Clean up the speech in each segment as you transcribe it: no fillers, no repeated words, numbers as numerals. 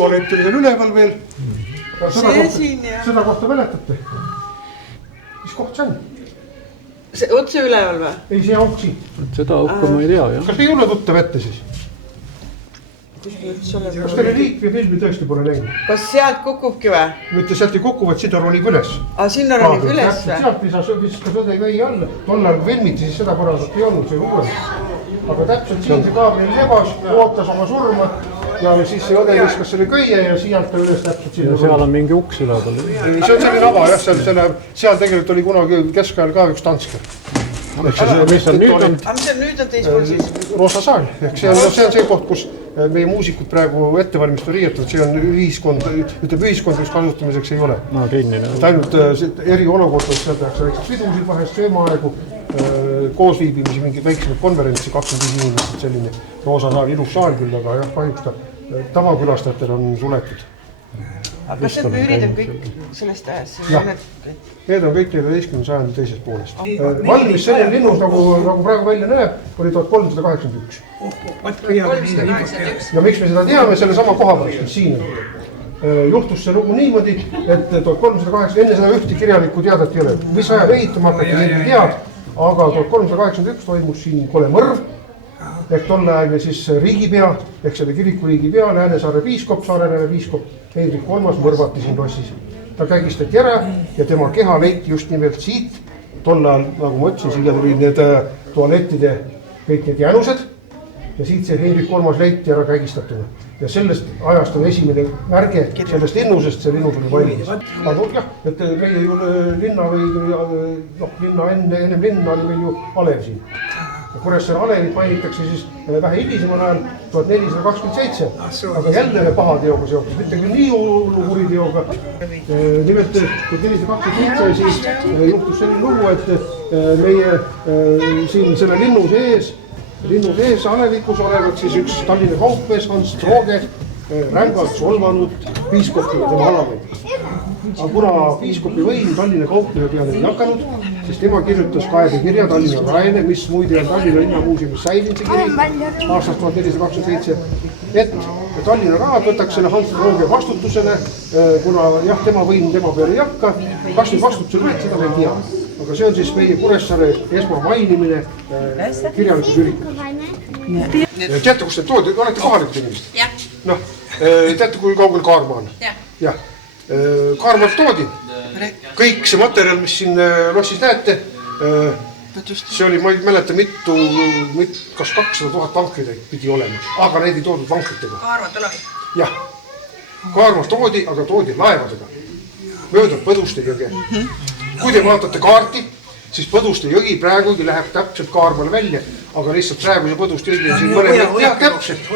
tualett oli seal üleval veel. Seda kohta mäletate? Mis koht see on? Otse üleval või? Ei, see auk siin. Seda aukku ma ei tea, jah. Kas ei ole tuttav ette siis? Kas teile liikvi filmi tõesti pole näinud? Kas sealt kukubki või? Mitte sealt ei kuku, vaid seda ronib üles. Sinna ronib üles või? Sealt viskas õde kõi alla. Tollal filmiti, siis seda parasalt ei olnud, see uues. Aga täpselt siin see Gabriel lebas, ootas oma surma ja siis see õde viskas selle kõie ja siialt ta üles täpselt sinna. Ja seal on mingi uks üleval. See on selline ava, jah, seal tegelikult oli kunagi keskajal ka üks Danske. Mis on nüüd on? Mis on nüüd on teispool siis? Roosa saal. See on see koht, kus meie muusikud praegu ettevalmistu riietud. See on ühiskond, kus kasutamiseks ei ole. No kinni. Ainult eri olukordades seal tehakse väiksed pidusid vahest, söömaaegu, koosviibimisi, mingi väiksemad konverentsi, 25 inimesed selline Roosa saal, ilus saal küll, aga jah, kahjuks ta tavakülastajatel on suletud. Aga kas need müürid on kõik sellest ajast? Jah, need on kõik 14. sajandi teisest poolest. Valmis selline linnus, nagu praegu välja näeb, oli 1381. Ja miks me seda teame, selle sama koha pärast, mis siin on. Juhtus see lugu niimoodi, et 1308, enne seda ühti kirjalikku teadet ei ole. Mis ajal ehitama hakati, neid ei tead, aga 1381 toimus siin kole mõrv. Ehk tolleaegne siis riigipea, ehk selle kiriku riigipea, Läänesaare piiskop, Saareneeme piiskop, Hendrik III mõrvati siin lossis. Ta kägistati ära ja tema keha leiti just nimelt siit. Tollal, nagu ma ütlesin, siia tuli need tualettide kõik need jäänused ja siit see Hendrik III leiti ära kägistatuna. Ja sellest ajast on esimene märge sellest linnusest, see linnus oli valmis. Aga jah, et meie ju linna ennem linna oli meil ju Alev siin. Kuressaare Alevit mainitakse siis vähe hilisemal ajal 1427, aga jälle paha teoga seotud, mitte küll nii hullu kuriteoga. Nimelt 1427 siis juhtus selline lugu, et meie siin selle linnuse ees Alevikus olevat siis üks Tallinna kaupmees Hans Trooge rängalt solvanud piiskopi ja tema alavaid. Aga kuna piiskopi võim Tallinna kaupmehe peale ei hakanud, siis tema kirjutas kaebekirja Tallinna Raene, mis muide on Tallinna linnamuuseumis säilinud see kiri aastast 1427, et Tallinna rahad võtaks selle Hans Trooge vastutusele, kuna jah, tema võim tema peale ei hakka, kas nüüd vastutusele võet, seda me ei tea. Aga see on siis meie Kuressaare esmamainimine kirjalikus üritus. Teate, kus te toodi, olete kohalikud inimesed? Jah. Noh, teate, kui kaugel Kaarma on? Jah. Kaarmalt toodi. Kõik see materjal, mis siin lossis näete, see oli, ma ei mäleta, kas 200 000 vankrid pidi olema, aga neid ei toodud vankritega. Kaarmalt oli? Jah. Kaarmalt toodi, aga toodi laevadega. Möödab Põduste jõge. Kui te vaatate kaarti, siis Põduste jõgi praegugi läheb täpselt Kaarmale välja, aga lihtsalt praegu see Põduste jõgi on siin mõne täpselt,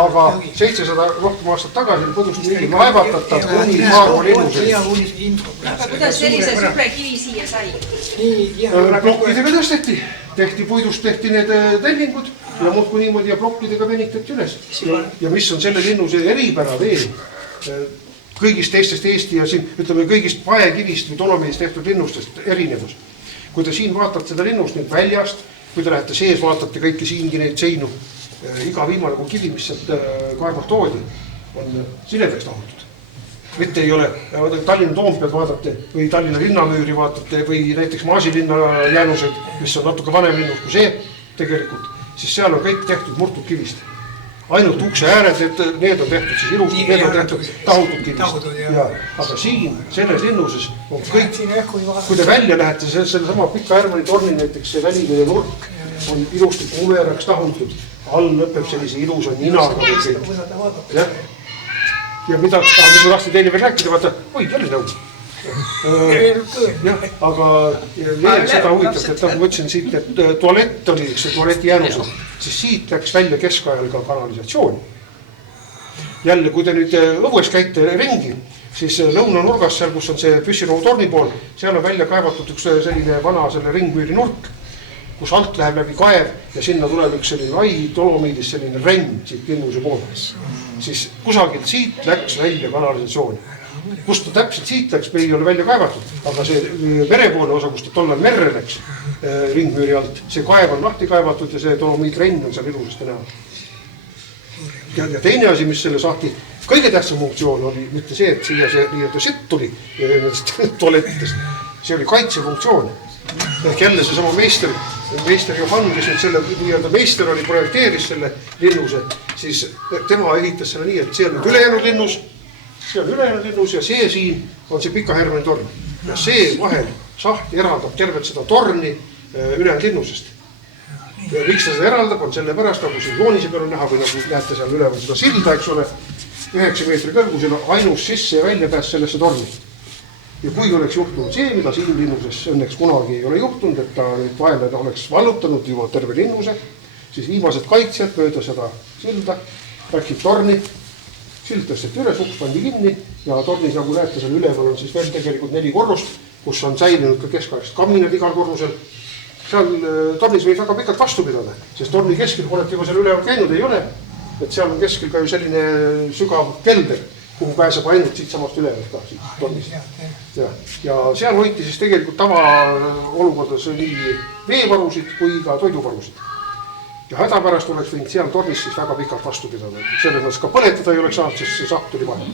aga 700 rohkem aastat tagasi oli Põduste jõgi laevatatav kuni Kaarma linnusel. Aga kuidas sellise suure kivi siia sai? Plokkidega tõsteti, puidust tehti need tellingud ja muudku niimoodi ja plokkidega venitati üles. Ja mis on selle linnuse eripära veel? Kõigist teistest Eesti ja siin, ütleme, kõigist vaekivist või dolomidist tehtud linnustest erinevus. Kui te siin vaatate seda linnust nüüd väljast, kui te lähete sees, vaatate kõiki siingi neid seinu, iga viimane kui kivi, mis sealt Kaarmalt toodi, on siledaks tahutud. Mitte ei ole, Tallinna Toompead vaatate või Tallinna linnamüüri vaatate või näiteks Maasilinna jäänused, mis on natuke vanem linnus kui see tegelikult, siis seal on kõik tehtud murtud kivist. Ainult ukse ääred, need on tehtud siis ilusti, need on tehtud tahutud kivist. Aga siin, selles linnuses on kõik, kui te välja lähete, selle sama Pika Ärmani torni näiteks see välimine nurk on ilusti kuuleraks tahutud, all lõpeb sellise ilusa ninaga. Ja mis ma tahtsin teile veel rääkida, vaata, oi, jälle nõu. Aga veel seda huvitav, et nagu võtsin siit, et tualett oli, see tualeti jäänused, siis siit läks välja keskajal ka kanalisatsioon. Jälle, kui te nüüd õues käite ringi, siis lõunanurgas seal, kus on see püssirohu torni pool, seal on välja kaevatud üks selline vana ringmüüri nurk, kus alt läheb läbi kaev ja sinna tuleb üks selline lai dolomiidis selline renn siit linnuse pooleks. Siis kusagilt siit läks välja kanalisatsioon. Kust ta täpselt siit läks, me ei ole välja kaevatud, aga see merepoole osa, kust ta tollal merre läks ringmüüri alt, see kaev on lahti kaevatud ja see dolomiidrenn on seal ilusasti näha. Ja teine asi, mis selle kõige tähtsam funktsioon oli mitte see, et siia see nii-öelda sett tuli tualettidest. See oli kaitsefunktsioon. Ehk jälle see sama meister Johan, kes nüüd selle nii-öelda meister oli, projekteeris selle linnuse, siis tema ehitas selle nii, et see on nüüd ülejäänud linnus, ja see siin on see Pika Hermanni torn. Ja see vahel sahti eraldab tervet seda torni ülejäänud linnusest. Ja miks ta seda eraldab, on selle pärast, nagu siin joonise peal on näha, või nagu näete seal üleval seda silda, eks ole, 9 meetri kõrgusel ainus sisse ja välja pääs sellesse torni. Ja kui oleks juhtunud see, mida siin linnuses õnneks kunagi ei ole juhtunud, et ta nüüd vaenlane oleks vallutanud juba terve linnuse, siis viimased kaitsjad mööda seda silda läksid torni, sild tõsteti üles, uks pandi kinni ja tornis, nagu näete, seal üleval on siis veel tegelikult 4 korrust, kus on säilinud ka keskaegst kaminad igal korrusel. Seal tornis võib väga pikalt vastu pidada, sest torni keskel, kui olete juba seal üleval käinud, ei ole, et seal on keskel ka ju selline sügav kelder, kuhu pääseb ainult siit samast üleval ka siit tornist. Ja seal hoiti siis tegelikult tavaolukordades nii veevarusid kui ka toiduvarusid. Ja hädapärast oleks võinud seal tornis siis väga pikalt vastu pidada. Selles mõttes ka põletada ei oleks saanud, sest see saht tuli vahel.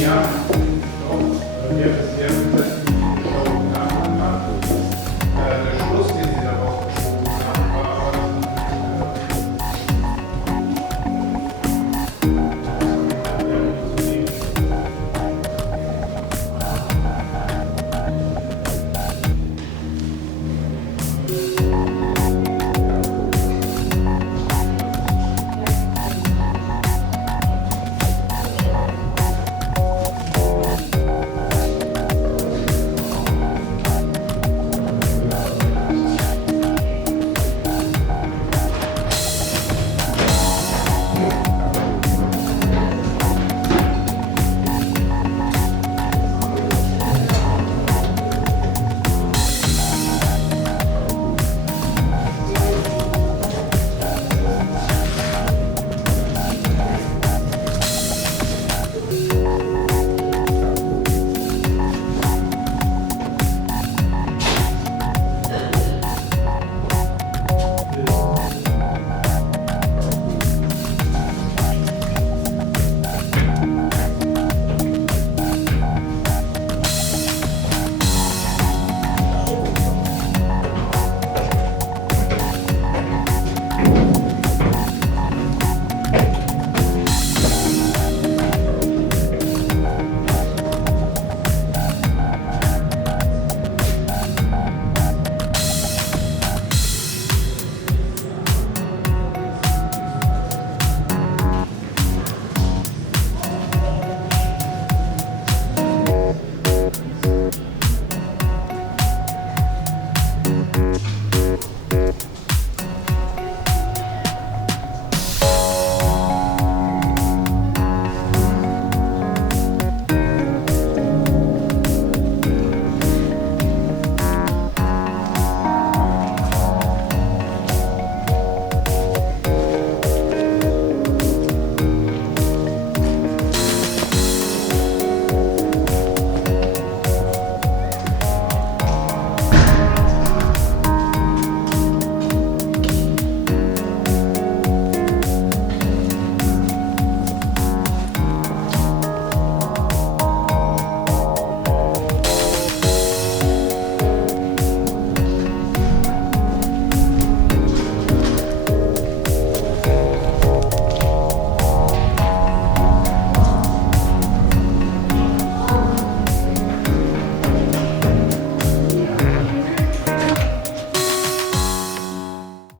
ja